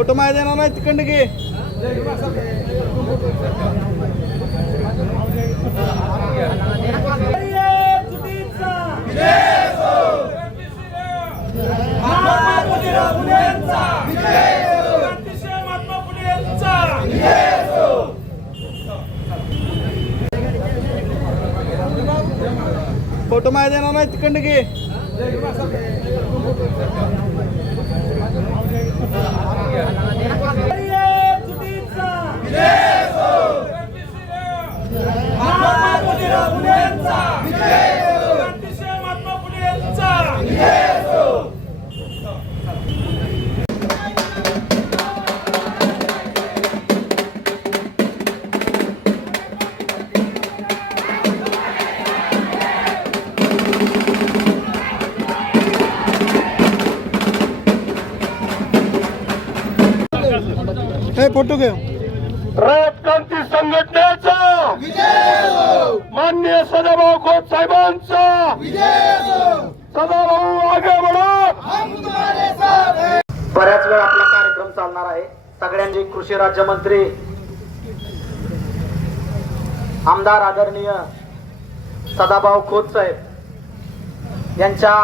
Photo माहिती देणार नाही तिकडं घे. फोटो माहिती देणार नाही तिकडं घे. हे फोटो घे. रयत क्रांती संघटनेचा माननीय सदाभाऊ खोत साहेबांचा सदाभाऊ आगे बढो. बऱ्याच वेळ आपला कार्यक्रम चालणार आहे. सगळ्यांनी कृषी राज्यमंत्री आमदार आदरणीय सदाभाऊ खोत साहेब यांच्या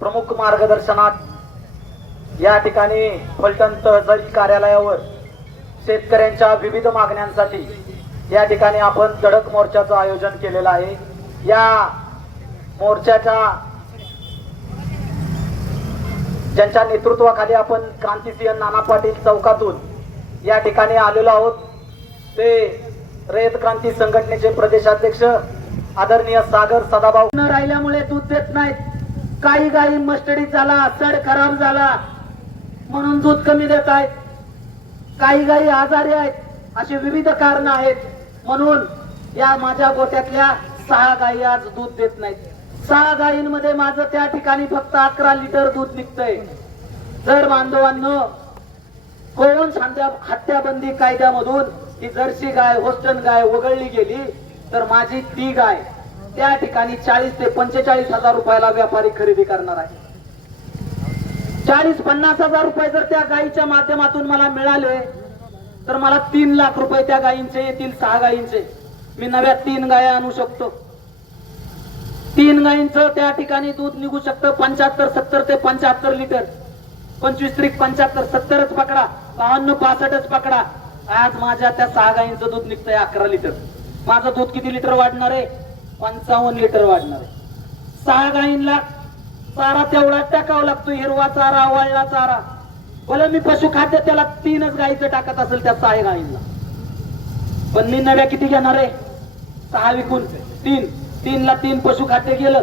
प्रमुख मार्गदर्शनात या ठिकाणी फलटण तहसील कार्यालयावर शेतकऱ्यांच्या विविध मागण्यांसाठी या ठिकाणी आपण धडक मोर्चाचं आयोजन केलेलं आहे. या मोर्चाच्या ज्यांच्या नेतृत्वाखाली आपण क्रांतिसिंह नाना पाटील चौकातून या ठिकाणी आलेलो आहोत ते रयत क्रांती संघटनेचे प्रदेशाध्यक्ष आदरणीय सागर सदाभाऊ. न राहिल्यामुळे दूध देत नाहीत. काही गायी मस्टडीत झाला, सड खराब झाला म्हणून दूध कमी देत आहेत. काही गायी आजारी आहेत. अशी विविध कारण आहेत. म्हणून या माझ्या गोट्यातल्या 6 गायी आज दूध देत नाहीत. 6 गायींमध्ये माझं त्या ठिकाणी फक्त 11 लिटर दूध निघतंय. जर बांधवांनो कोण हत्याबंदी कायद्यामधून ती जर्सी गाय, होस्टन गाय वगळली गेली तर माझी ती गाय त्या ठिकाणी 40 ते 45 हजार रुपयाला व्यापारी खरेदी करणार आहे. 40-50 हजार रुपये जर त्या गायीच्या माध्यमातून मला मिळाले तर मला 3 लाख रुपये त्या गायींचे येतील. 6 गायींचे मी नव्या 3 गाया आणू शकतो. 3 गायींचं त्या ठिकाणी दूध निघू शकतं 75-70 ते 75 लिटर. 25-75 70च पकडा, 52-65च पकडा. आज माझ्या त्या 6 गायींचं दूध निघतंय 11 लिटर. माझं दूध किती लिटर वाढणार आहे? 55 लिटर वाढणार आहे. 6 गायींना चारा तेवढा टाकावा लागतो. हिरवा चारा, वाळला चारा. बोला मी पशुखाद्य त्याला 3च गायीचं टाकत असेल त्या 6 गायींना. पण मी नव्या किती घेणार आहे? 6 विकून 3 ला 3 पशुखाद्य गेलं.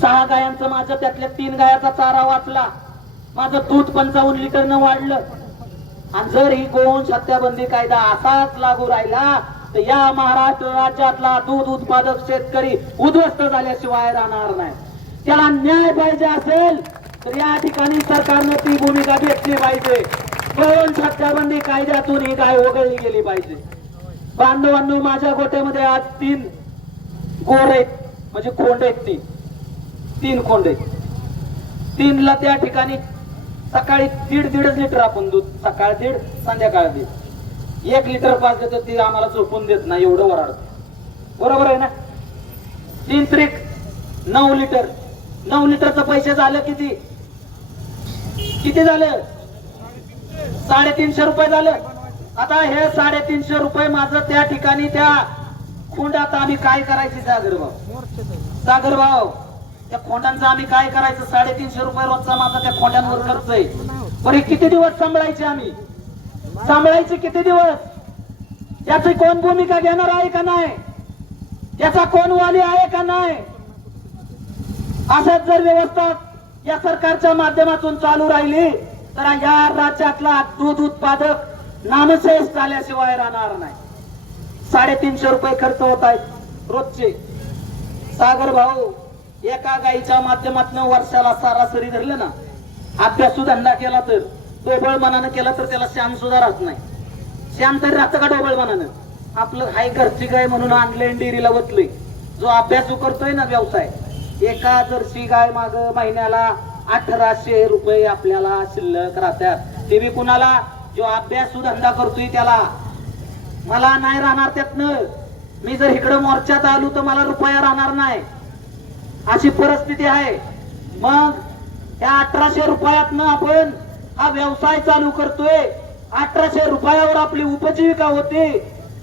6 गायांचं माझं त्यातल्या 3 गायाचा चारा वाचला. माझं दूध 55 लिटरनं वाढलं. आणि जर ही गोवंश हत्याबंदी कायदा असाच लागू राहिला तर या महाराष्ट्र राज्यातला दूध उत्पादक शेतकरी उद्ध्वस्त झाल्याशिवाय राहणार नाही. त्याला न्याय पाहिजे असेल तर या ठिकाणी सरकारने ती भूमिका घेतली पाहिजे. गोवंश हत्याबंदी कायद्यातून ही गाय वगळली गेली पाहिजे. बांधवांनो माझ्या गोट्यामध्ये आज 3 गोर आहेत, म्हणजे खोंड आहेत. 3 खोंड आहेत. 3 ला त्या ठिकाणी सकाळी 1.5 लिटर आपण दूध, सकाळ 1.5 संध्याकाळ 1.5. 1 लिटर पास देतो ती आम्हाला झोपून देत नाही, एवढं वराडतो. बरोबर आहे ना? 3 त्रिक 9 लिटर. 9 लिटरचं पैसे झालं किती? किती झालं? 350 रुपये झालं. आता हे 350 रुपये माझं त्या ठिकाणी त्या खोंडात आम्ही काय करायचे? सागर भाऊ त्या खोंडांचा आम्ही काय करायचं? 350 रुपये रोजचा माझा त्या खोंड्यांवर खर्च आहे. पण किती दिवस सांभाळायचे? आम्ही सांभाळायचे किती दिवस? याची कोण भूमिका घेणार आहे का नाही? याचा कोण वाली आहे का नाही? अशाच जर व्यवस्था या सरकारच्या माध्यमातून चालू राहिली तर या राज्यातला दूध उत्पादक नामशेष झाल्याशिवाय राहणार नाही. 350 रुपये खर्च होत आहेत रोजचे. सागर भाऊ एका गाईच्या माध्यमातून वर्षाला सरासरी धरलं ना, अभ्यासू धंदा केला तर, डोबळ मनानं केला तर त्याला श्याम सुद्धा राहत नाही. श्याम तरी राहतं का डोबळ मनानं? आपलं हाय घरची गाय म्हणून आणलंय डेअरीला वतलंय. जो अभ्यासू करतोय ना व्यवसाय, एका जर्सी गाय माग महिन्याला 1800 रुपये आपल्याला शिल्लक राहतात. ते बी कुणाला जो अभ्यास धंदा करतोय त्याला. मला नाही राहणार त्यातनं. मी जर इकडं मोर्चात आलो तर मला रुपया राहणार नाही, अशी परिस्थिती आहे. मग त्या 1800 रुपयातनं आपण हा व्यवसाय चालू करतोय. 1800 रुपयावर आपली उपजीविका होते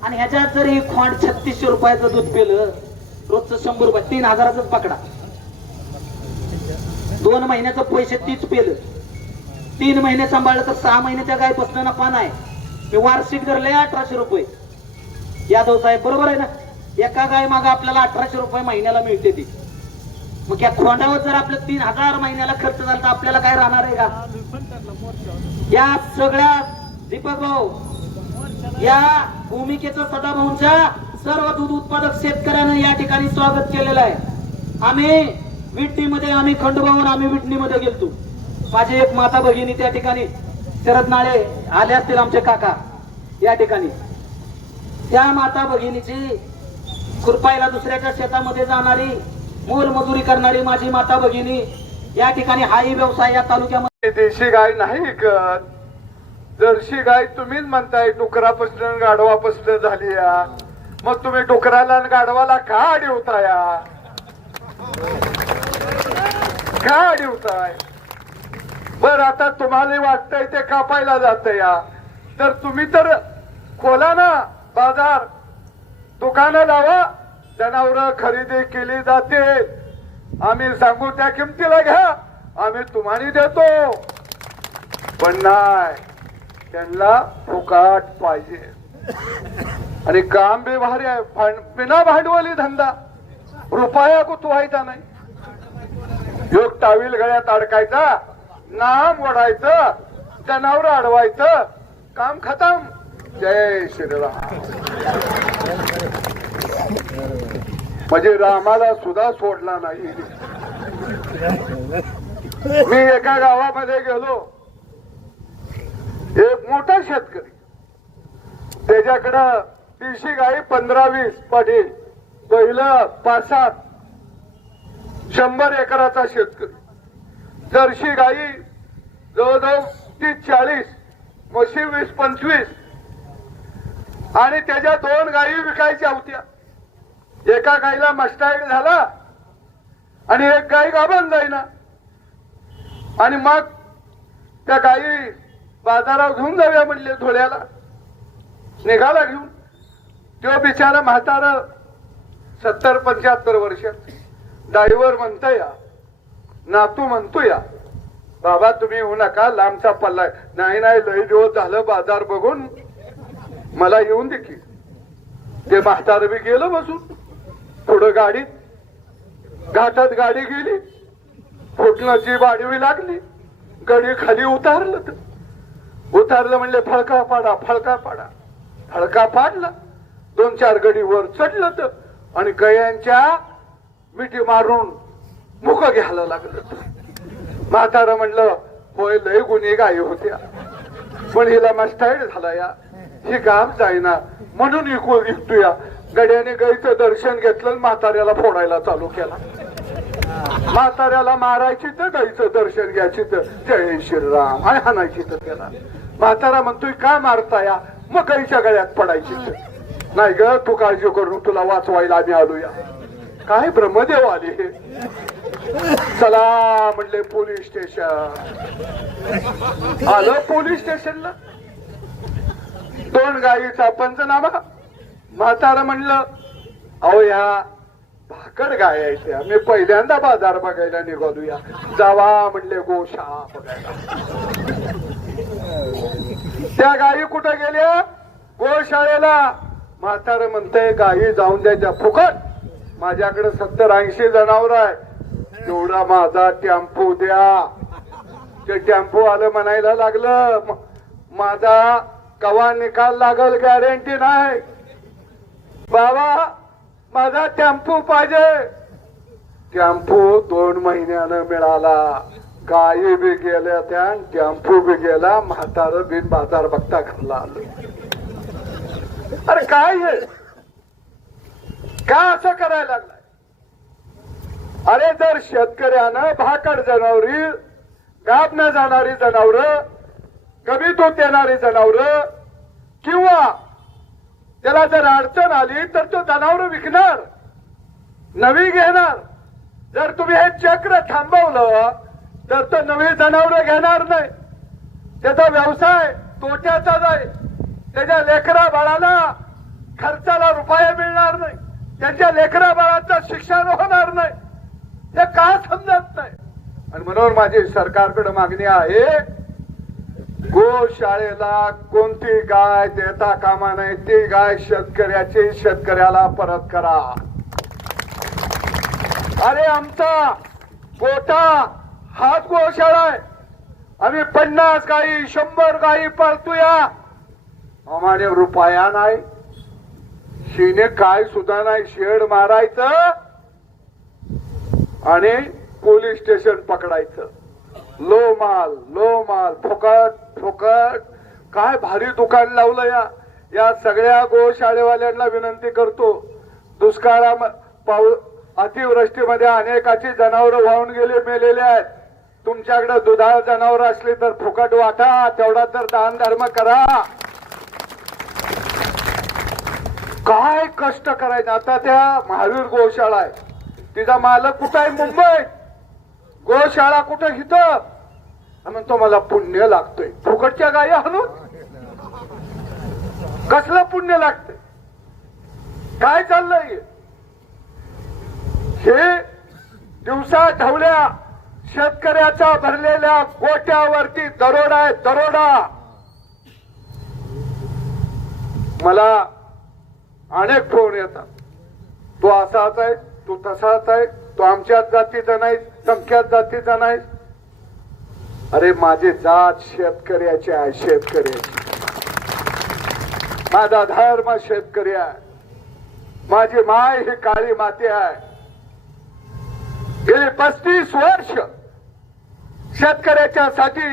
आणि ह्याच्यात जर एक खोंड 3600 रुपयाचं दूध पेलं, रोजचं 100 रुपये, 3000च पकडा. 2 महिन्याचं पैसे तीच पेलं, 3 महिने सांभाळलं तर 6 महिन्याच्या गायपासून नफा नाही. मी वार्षिक धरले 1800 रुपये. यादव साहेब बरोबर आहे ना? एका गाय मागे आपल्याला 1800 रुपये महिन्याला मिळते ती. मग या खोंडावर जर आपलं 3000 महिन्याला खर्च झाला तर आपल्याला काय राहणार आहे का? या सगळ्या दीपक भाऊ, या भूमिकेचं सदाभाऊंच्या सर्व दूध उत्पादक शेतकऱ्यांना या ठिकाणी स्वागत केलेलं आहे. आम्ही विटणीमध्ये, आम्ही खंडोबावर, आम्ही विटणीमध्ये गेलतो. माझी एक माता भगिनी त्या ठिकाणी, शरद नाळे आले असतील आमचे काका या ठिकाणी. त्या माता भगिनीची खुरपायला दुसऱ्याच्या शेतामध्ये जाणारी, मोलमजुरी करणारी माझी माता भगिनी या ठिकाणी हाही व्यवसाय या तालुक्यामध्ये. देशी गाय नाही विकत, जर्सी गाय तुम्हीच म्हणताय डुकरापासून गाढवापासून झाली या. मग तुम्ही डुकराला आणि गाढवाला का अडवताय? का अडवताय? बर आता तुम्हाला वाटतंय ते कापायला जात या, तर तुम्ही तर खोला ना बाजार, दुकानं लावा, जनावर खरेदी केली जाते. आम्ही सांगू त्या किमतीला घ्या, आम्ही तुम्हाला देतो. पण नाही, त्यांना फुकाट पाहिजे. आणि काम बी भारी आहे, बिना भांडवली धंदा, रुपया गुतवायचा नाही. योग टावील गळ्यात अडकायचा, नाम ओढायचं, जनावर अडवायचं, काम खतम. जय श्रीराम. म्हणजे रामाला सुद्धा सोडला नाही. मी एका गावामध्ये गेलो, एक मोठा शेतकरी, त्याच्याकडं देशी गाई 15-20 पाटील, पहिलं 5-7, 100 एकराचा शेतकरी. जर्सी गाई जवळजवळ 30-40, म्हशी 20-25, आणि त्याच्या 2 गायी विकायच्या होत्या. एका गाईला मस्टाईड झाला आणि एक गाई गाभण जाईना. आणि मग त्या गायी बाजारात घेऊन जाऊया म्हणले, धुळ्याला निघाला घेऊन. तो बिचारा म्हातारा 70-75 वर्षात, ड्रायव्हर म्हणतो या, नातू म्हणतो या, बाबा तुम्ही येऊ नका, लांबचा पल्ला. नाही नाही, लई दिवस झालं बाजार बघून, मला येऊन दे की. ते म्हातारं बी गेलं बसून. पुढं गाडीत, घाटात गाडी गेली, फुटण्याची बाडवी लागली, गडी खाली उतारलं. तर उतारलं म्हणले फळका पाडा, फळका पाडा. फळका पाडला, 2-4 गडी वर चढलं तर, आणि गयांच्या मिठी मारून मुख घ्यायला लागलं. म्हातारं म्हणलं होय, लय गुन्हे गायी होत्या, पण हिला मस्टाईड झाला या, ही गाव जाईना म्हणून इकूया. गड्याने गाईचं दर्शन घेतलं, म्हाताऱ्याला फोडायला चालू केला. म्हाताऱ्याला मारायची तर गाईचं दर्शन घ्यायची तर जय श्रीराम आणि हाणायची तर त्याला. म्हातारा म्हणतोय का मारताया? मग गाईच्या गळ्यात पडायची तर. नाही ग, तू काळजी करू, तुला वाचवायला आम्ही आलोया. काय ब्रह्मदेव आले हे. चला म्हणले पोलीस स्टेशन. आलं पोलीस स्टेशनला, 2 गायीचा पंचनामा. म्हातारा म्हणलं अहो ह्या भाकड गाय आहेत, मी पहिल्यांदा बाजार बघायला निघालूया. जावा म्हणले गोशाळा बघायला. त्या गायी कुठे गेल्या? गोशाळेला. म्हातारा म्हणते गायी जाऊन द्यायच्या फुकट, माझ्याकडे 70-80 जनावर आहे, एवढा माझा टेम्पो द्या. ते टेम्पो आलं म्हणायला लागलं, माझा कवा निकाल लागल गॅरंटी नाही बाबा, माझा टेम्पो पाहिजे. टेम्पो 2 महिन्यानं मिळाला. गायी बी गेल्या त्या, टेम्पो बी गेला. म्हातार बिन बाजार बघता घरला आलं. अरे काय हे, का असं करायला लागलाय? अरे जर शेतकऱ्यानं भाकड जनावरी, गाब न जाणारी जनावर कमी दूध देणारे जनावर किंवा त्याला जर अडचण आली तर तो जनावर विकणार, नवी घेणार. जर तुम्ही हे चक्र थांबवलं तर तो नवी जनावर घेणार नाही. त्याचा व्यवसाय तोट्याचा जाईल. त्याच्या लेकरा बाळाला खर्चाला रुपया मिळणार नाही. त्यांच्या लेकरा बाळाचं शिक्षण होणार नाही. हे का समजत नाही. आणि म्हणून माझी सरकारकडे मागणी आहे, गोशाळेला कोणती गाय देता कामा नये. ती गाय शेतकऱ्याची शेतकऱ्याला परत करा. अरे आमचा गोठा हाच गोशाळा आहे. आम्ही 50 गाई 100 गाई पाळतोया. आम्हाला रुपया नाही, शिने काय सुद्धा नाही. शेड मारायचं आणि पोलीस स्टेशन पकडायचं. लो माल फुकट फुकट. काय भारी दुकान लावलं. या सगळ्या गोशाळेवाल्यांना विनंती करतो, दुष्काळा अतिवृष्टीमध्ये अनेकाची जनावर वाहून गेले, मेलेले आहेत. तुमच्याकडे दुधाळ जनावर असली तर फुकट वाटा, तेवढा तर दान धर्म करा. काय कष्ट करायचं. आता त्या महावीर गोशाळा आहे, तिचा मालक कुठं आहे? मुंबईत. गोशाळा कुठं? इथं. म्हणतो मला पुण्य लागतोय फुकटच्या गायी आणून. कसलं पुण्य लागतंय? काय चाललंय हे? दिवसा ढवल्या शेतकऱ्याच्या भरलेल्या गोट्यावरती दरोडा आहे, दरोडा. मला अनेक फोन येतात, तो असाच आहे, तू तसाच आहे, तो आमच्याच जातीचा नाही, तमक्याच जातीचा नाही. अरे माझी जात शेतकऱ्याची आहे, शेतकऱ्याची. माझा धर्म शेतकरी आहे. माझी माय ही काळी माती आहे. गेली 35 वर्ष शेतकऱ्याच्या साठी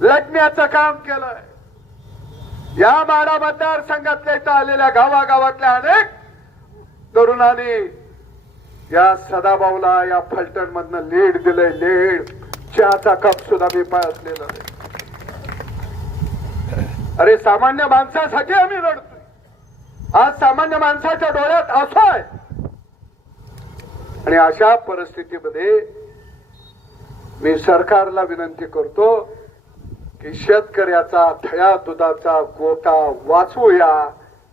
लढण्याचं काम केलंय. या माढा मतदारसंघातल्या इथं आलेल्या गावागावातल्या अनेक तरुणांनी या सदाभाऊला या फलटण मधनं लीड दिलंय. लीड चहाचा कप सुद्धा मी पाळलेला नाही. अरे सामान्य माणसासाठी आम्ही लढतोय. आज सामान्य माणसाच्या डोळ्यात आसू आहे. आणि अशा परिस्थितीमध्ये मी सरकारला विनंती करतो की शेतकऱ्याचा थया दुधाचा गोठा वाचवूया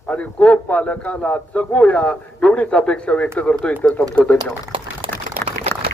आणि गोपालकाला जगूया, एवढीच अपेक्षा व्यक्त करतो. इथं थांबतो. धन्यवाद.